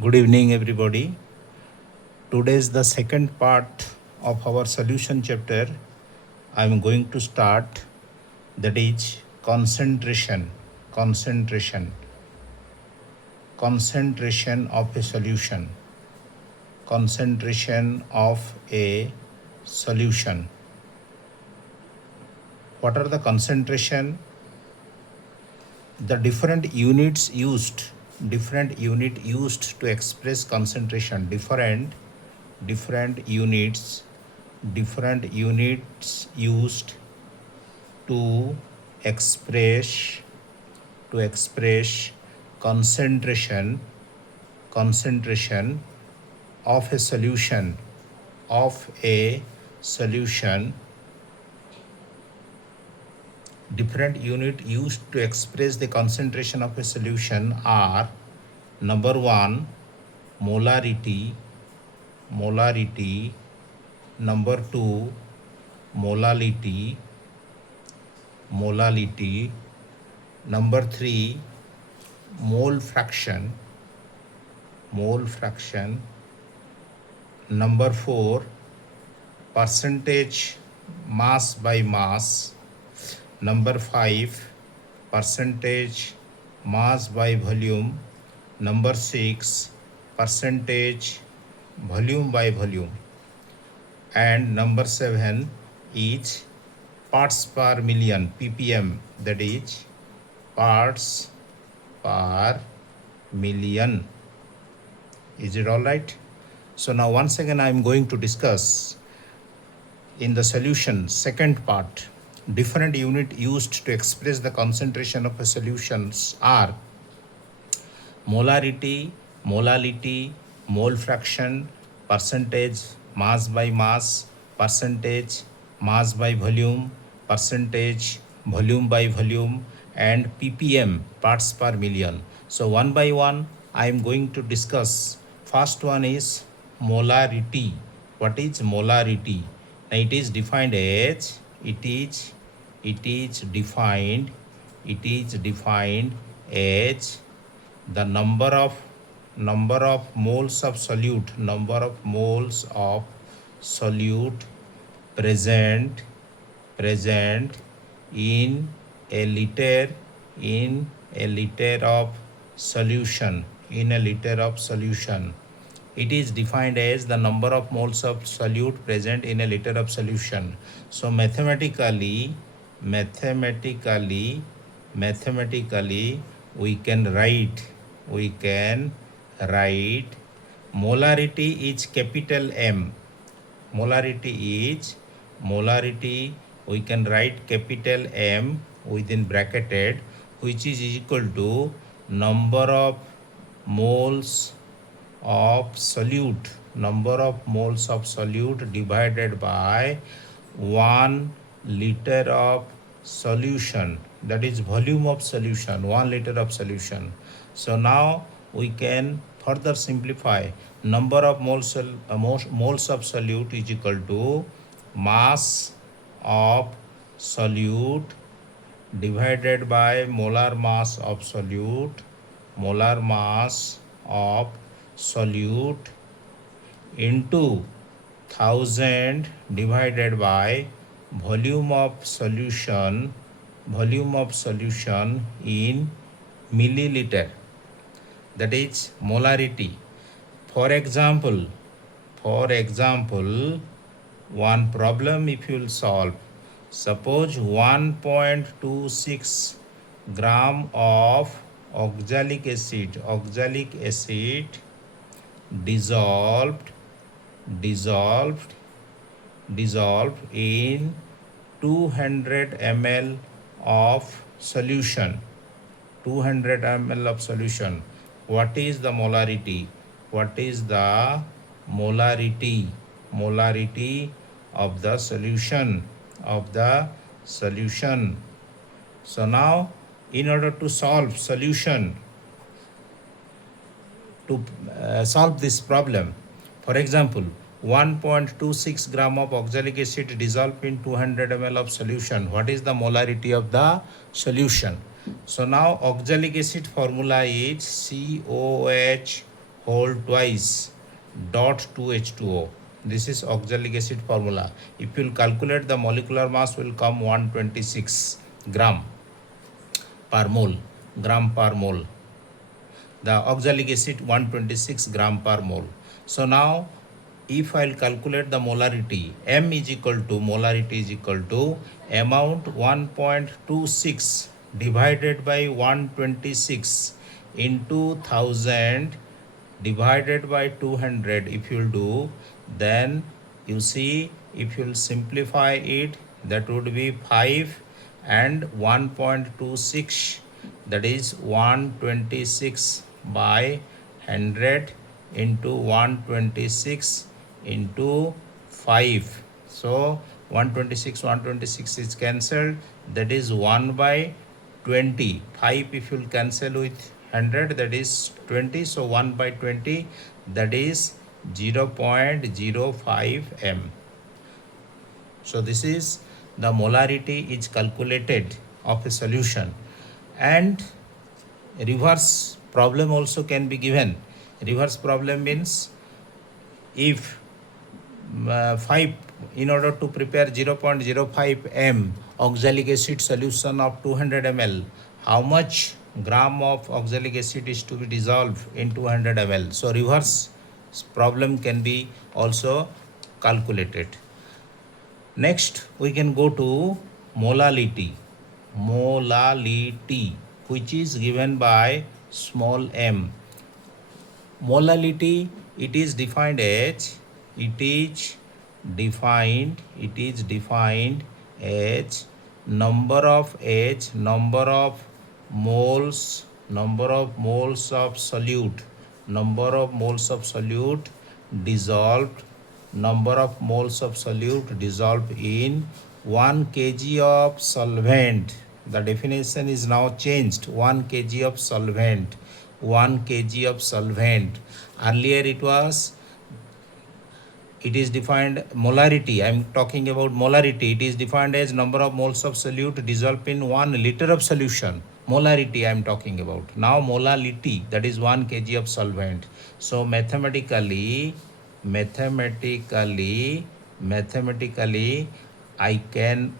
Good evening, everybody. Today is the second part of our solution chapter. I am going to start, that is concentration of a solution. Concentration of a solution. What are the concentration? The different units used to express concentration, different units used to express concentration of a solution different unit used to express the concentration of a solution are: number 1, molarity, number 2, molality, number 3, mole fraction, number 4, percentage mass by mass, number 5, percentage mass by volume, number 6, percentage volume by volume, and number 7 is parts per million, ppm, that is parts per million. Is it all right? So now once again I am going to discuss in the solution second part. Different unit used to express the concentration of a solutions are molarity, mole fraction, percentage mass by mass, percentage mass by volume, percentage volume by volume, and ppm, parts per million. So one by one I am going to discuss. First one is molarity. What is molarity? Now it is defined as defined as the number of moles of solute, present in a liter of solution. It is defined as the number of moles of solute present in a liter of solution. So mathematically we can write molarity is capital M. Molarity we can write capital M within bracketed, which is equal to number of moles of solute divided by 1 liter of solution, that is volume of solution, 1 liter of solution. So now we can further simplify. Number of moles of solute is equal to mass of solute divided by molar mass of solute, into 1000 divided by volume of solution in milliliter, that is molarity. For example, one problem if you will solve, suppose 1.26 gram of oxalic acid dissolved in 200 ml of solution. What is the molarity? Molarity of the solution. So now in order to solve solve this problem, for example, 1.26 gram of oxalic acid dissolved in 200 ml of solution. What is the molarity of the solution? So now oxalic acid formula is COH whole twice dot 2H2O. This is oxalic acid formula. If you will calculate, the molecular mass will come 126 gram per mole, gram per mole. The oxalic acid 126 gram per mole. So now if I'll calculate the molarity, M is equal to, molarity is equal to amount 1.26 divided by 126 into 1000 divided by 200. If you'll do, then you see, if you'll simplify it, that would be 5 and 1.26, that is 126 by 100 into 126 into 5. So 126 is cancelled, that is 1 by 20. 5 if you will cancel with 100, that is 20. So 1 by 20, that is 0.05 m. So this is the molarity is calculated of a solution. And reverse problem also can be given. Reverse problem means if 5, in order to prepare 0.05 m oxalic acid solution of 200 ml, how much gram of oxalic acid is to be dissolved in 200 ml. So reverse problem can be also calculated. Next we can go to molality. Molality, which is given by small m. Molality, it is defined as, number of moles of solute, dissolved, number of moles of solute dissolved in 1 kg of solvent. The definition is now changed. 1 kg of solvent. 1 kg of solvent. Earlier it is defined molarity. I am talking about molarity. It is defined as number of moles of solute dissolved in 1 liter of solution. Molarity I am talking about. Now molality, that is 1 kg of solvent. So mathematically I can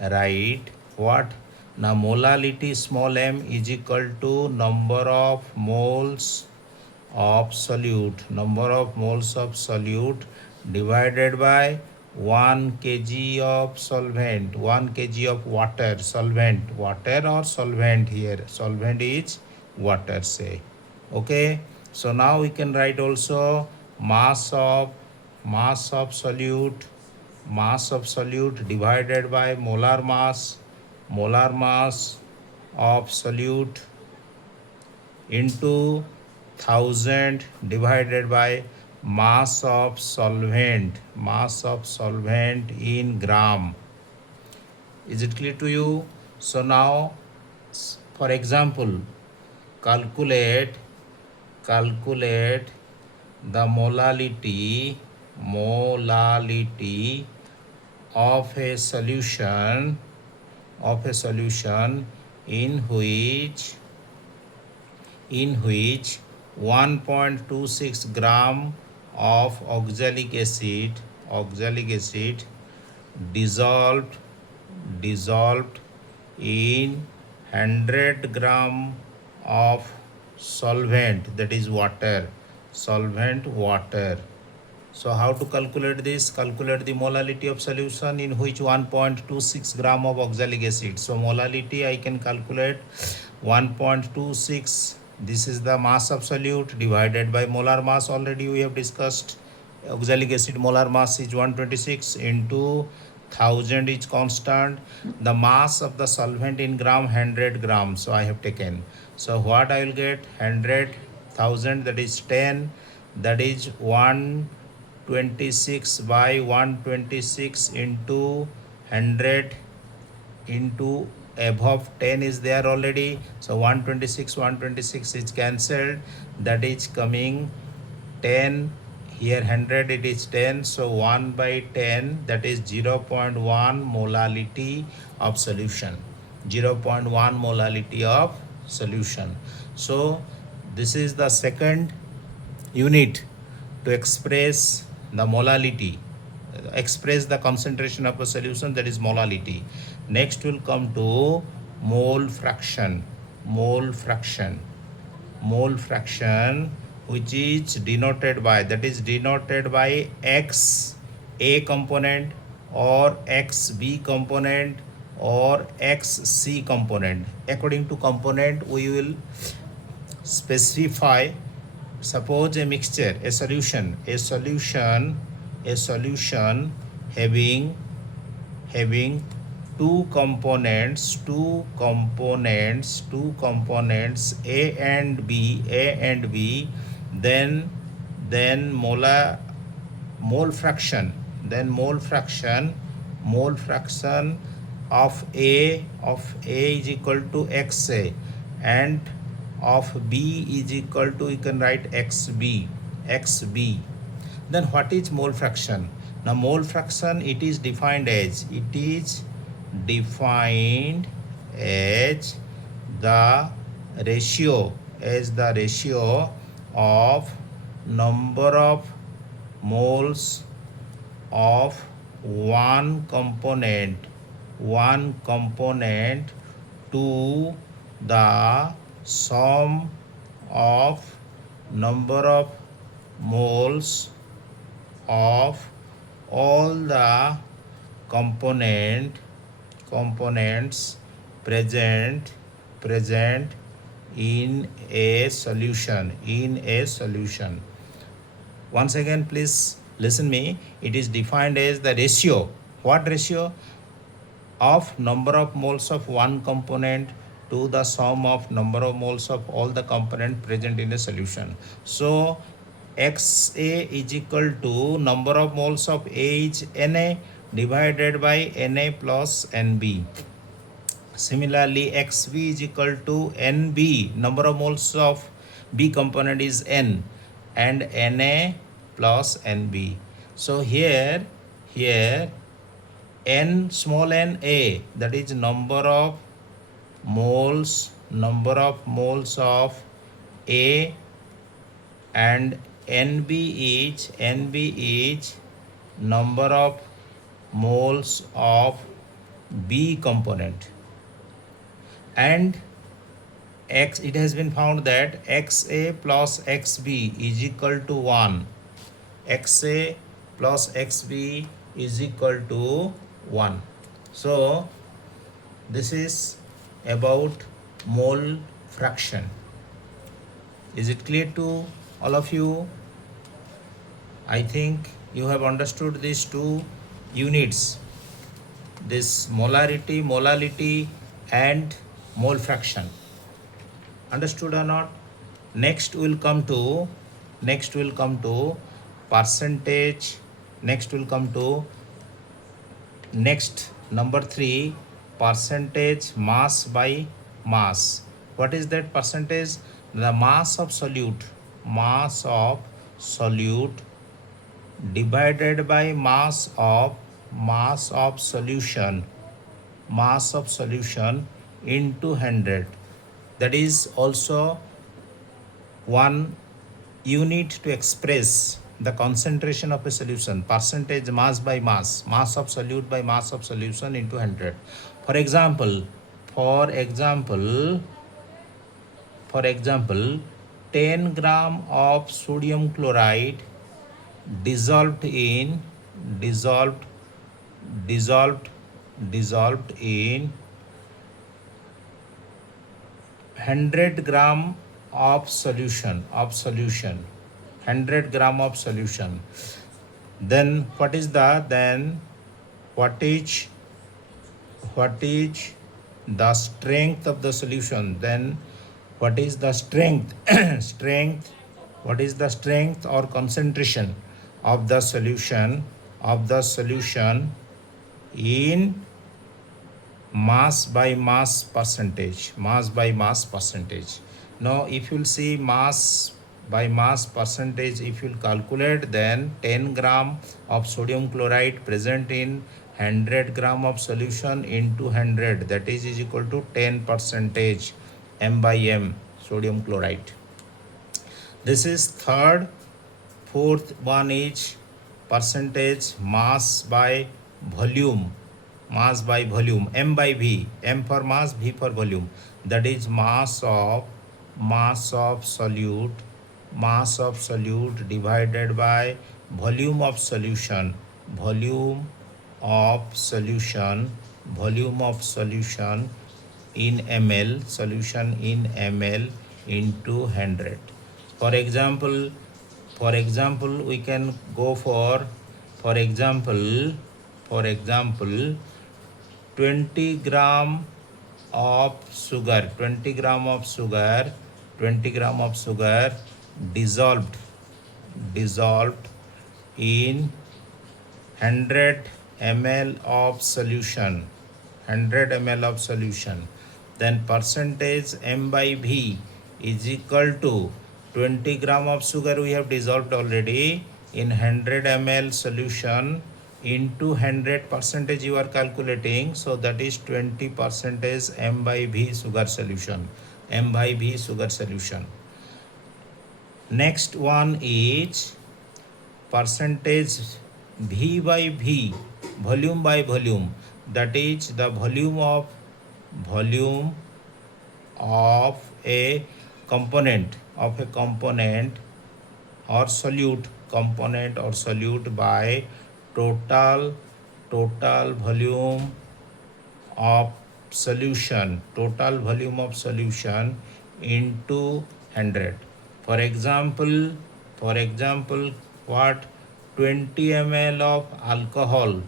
write what? Now molality small m is equal to number of moles of solute, divided by 1 kg of solvent, 1 kg of water, water or solvent. Here solvent is water, say. Okay, so now we can write also mass of solute divided by molar mass of solute into 1000 divided by mass of solvent in gram. Is it clear to you? So now, for example, calculate the molality of a solution in which 1.26 gram of oxalic acid dissolved in 100 gram of solvent, that is water. So how to calculate this? Calculate the molality of solution in which 1.26 gram of oxalic acid. So molality I can calculate 1.26. This is the mass of solute divided by molar mass. Already we have discussed. Oxalic acid molar mass is 126 into 1000 is constant. The mass of the solvent in gram 100 grams. So I have taken. So what I will get? 100,000, that is 10. That is 126 by 126 into 100 into above 10 is there already. So 126 is cancelled. That is coming 10. Here 100, it is 10. So 1 by 10, that is 0.1 molality of solution. 0.1 molality of solution. So This is the second unit to express the molality, express the concentration of a solution, that is molality. Next will come to mole fraction. Mole fraction. Mole fraction, which is denoted by, that is denoted by x a component or x b component or x c component. According to component we will specify. Suppose a mixture, a solution having two components a and b, then mole fraction, mole fraction of a is equal to xa, and of b is equal to, you can write xb. Then what is mole fraction? Now mole fraction, it is defined as the ratio of number of moles of one component to the sum of number of moles of all the components present in a solution. Once again, please listen me. It is defined as the ratio. What ratio? Of number of moles of one component to the sum of number of moles of all the components present in a solution. So XA is equal to number of moles of A is Na divided by Na plus Nb. Similarly, XB is equal to Nb, number of moles of B component is N, and Na plus Nb. So here N, small n A, that is number of moles of A, and Nb is number of moles of B component. And X, it has been found that XA plus XB is equal to 1. XA plus XB is equal to 1. So this is about mole fraction. Is it clear to all of you? I think you have understood these two units, this molality and mole fraction. Understood or not? Next will come to percentage. Next, number 3, percentage mass by mass. What is that percentage? The mass of solute divided by mass of solution into 100. That is also one unit to express the concentration of a solution. Percentage mass by mass of solute by mass of solution into 100. For example, 10 gram of sodium chloride dissolved in 100 gram of solution. 100 gram of solution. Then what is the strength of the solution? Then what is the strength what is the strength or concentration of the solution in mass by mass percentage. Now if you'll see mass by mass percentage, if you'll calculate, then 10 gram of sodium chloride present in 100 gram of solution into 100, that is equal to 10% m by m sodium chloride. This is third. Fourth one is percentage mass by volume. Mass by volume, m by v, m for mass, v for volume. That is mass of solute, mass of solute divided by volume of solution, volume of solution, volume of solution in ml, solution in ml into 100. For example, we can go for example 20 gram of sugar, 20 gram of sugar, 20 gram of sugar dissolved in 100 ml of solution, 100 ml of solution. Then percentage m by v is equal to 20 gram of sugar we have dissolved already in 100 ml solution into 100 percentage you are calculating, so that is 20 percentage m by v sugar solution, m by v sugar solution. Next one is percentage v by v, volume by volume, that is the volume of a component or solute, by total volume of solution, into 100. For example, what 20 ml of alcohol,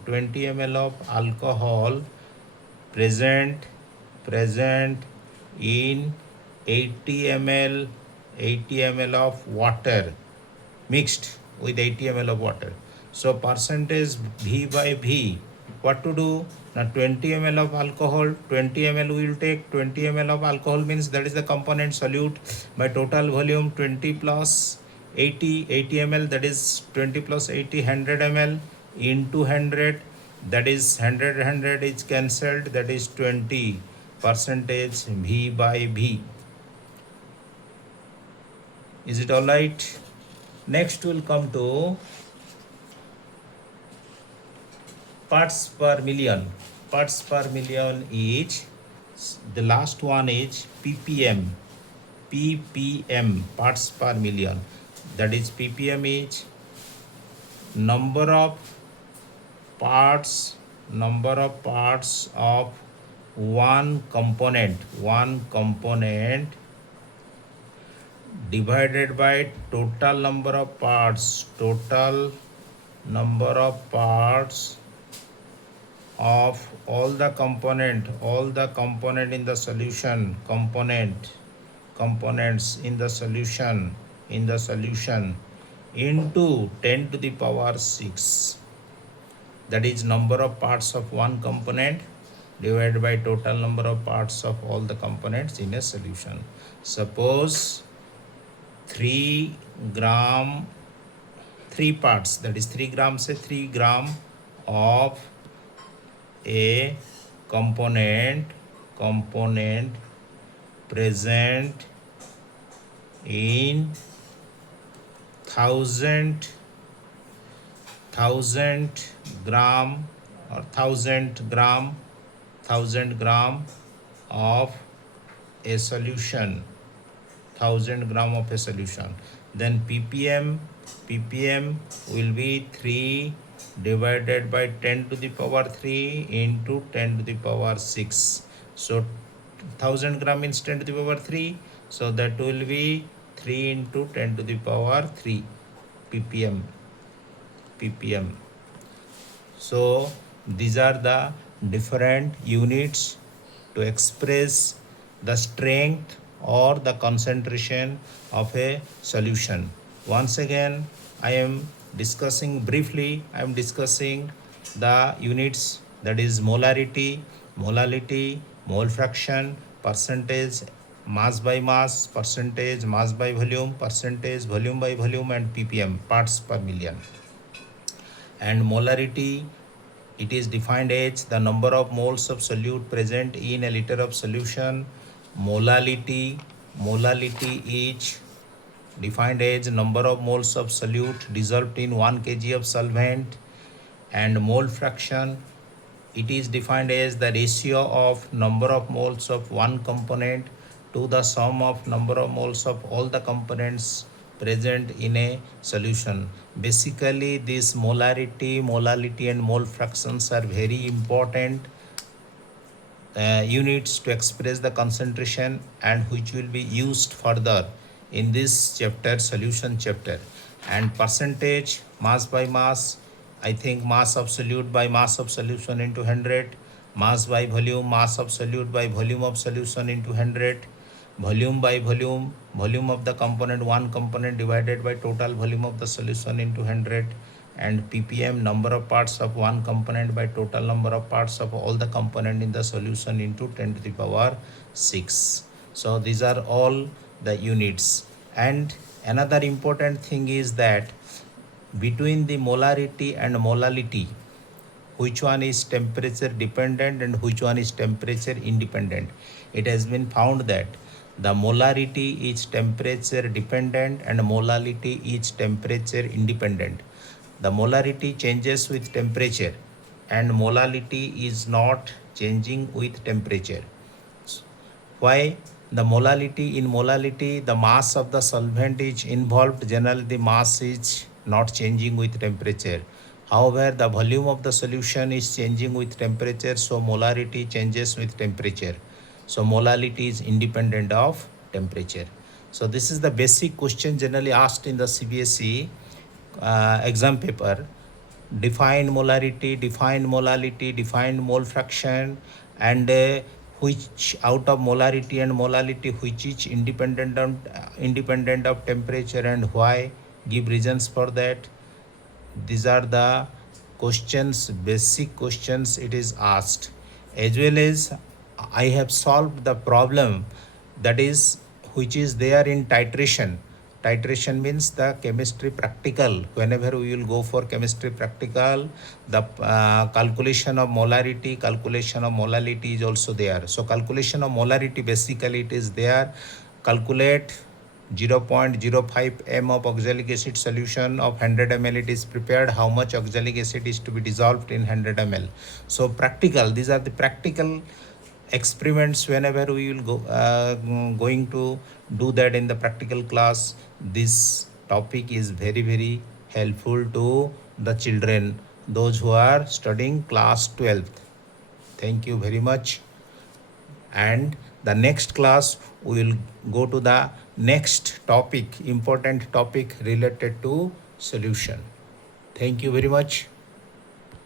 present in 80 ml of water, mixed with 80 ml of water. So percentage v by v, what to do? Now 20 ml of alcohol, 20 ml we will take, 20 ml of alcohol means that is the component solute by total volume 20 plus 80 ml, that is 20 plus 80, 100 ml into 100, that is 100 is cancelled, that is 20 percentage v by v. Is it all right? Next we'll come to parts per million. Parts per million is, the last one is ppm, parts per million. That is ppm is number of parts of one component divided by total number of parts of all the component in the solution, components in the solution into 10 to the power 6. That is number of parts of one component divided by total number of parts of all the components in a solution. Suppose 3 parts, that is 3 grams, say 3 gram of a component present in 1000 gram or 1000 gram of a solution, 1000 gram of a solution. Then ppm will be 3 divided by 10 to the power 3 into 10 to the power 6. So 1000 gram means 10 to the power 3. So that will be 3 into 10 to the power 3 ppm. So these are the different units to express the strength or the concentration of a solution. Once again, I am discussing briefly, the units, that is molarity, mole fraction, percentage mass by mass, percentage mass by volume, percentage volume by volume, and ppm, parts per million. And molarity, it is defined as the number of moles of solute present in a liter of solution. Molality is defined as number of moles of solute dissolved in 1 kg of solvent, and mole fraction, it is defined as the ratio of number of moles of one component to the sum of number of moles of all the components present in a solution. Basically, this molality and mole fractions are very important units to express the concentration, and which will be used further in this chapter, solution chapter. And percentage, mass by mass, I think mass of solute by mass of solution into 100, mass by volume, mass of solute by volume of solution into 100, volume by volume, volume of the component, one component divided by total volume of the solution into 100, and ppm, number of parts of one component by total number of parts of all the component in the solution into 10 to the power 6. So these are all the units. And another important thing is that between the molarity and molality, which one is temperature dependent and which one is temperature independent. It has been found that the molarity is temperature dependent and molality is temperature independent. The molarity changes with temperature and molality is not changing with temperature. Why? The molality, in molality, the mass of the solvent is involved. Generally, the mass is not changing with temperature. However, the volume of the solution is changing with temperature, so molarity changes with temperature. So molality is independent of temperature. So this is the basic question generally asked in the CBSE exam paper. Define molarity, define molality, define mole fraction, and which out of molarity and molality which is independent of temperature and why. Give reasons for that. These are the questions, basic questions it is asked. As well as I have solved the problem that is which is there in titration. Titration means the chemistry practical. Whenever we will go for chemistry practical, the calculation of molarity, calculation of molality is also there. So calculation of molarity, basically it is there. Calculate 0.05 m of oxalic acid solution of 100 ml, it is prepared. How much oxalic acid is to be dissolved in 100 ml? So practical, these are the practical experiments. Whenever we will going to do that in the practical class, this topic is very helpful to the children, those who are studying class 12th. Thank you very much. And the next class we will go to the next topic, important topic related to solution. Thank you very much.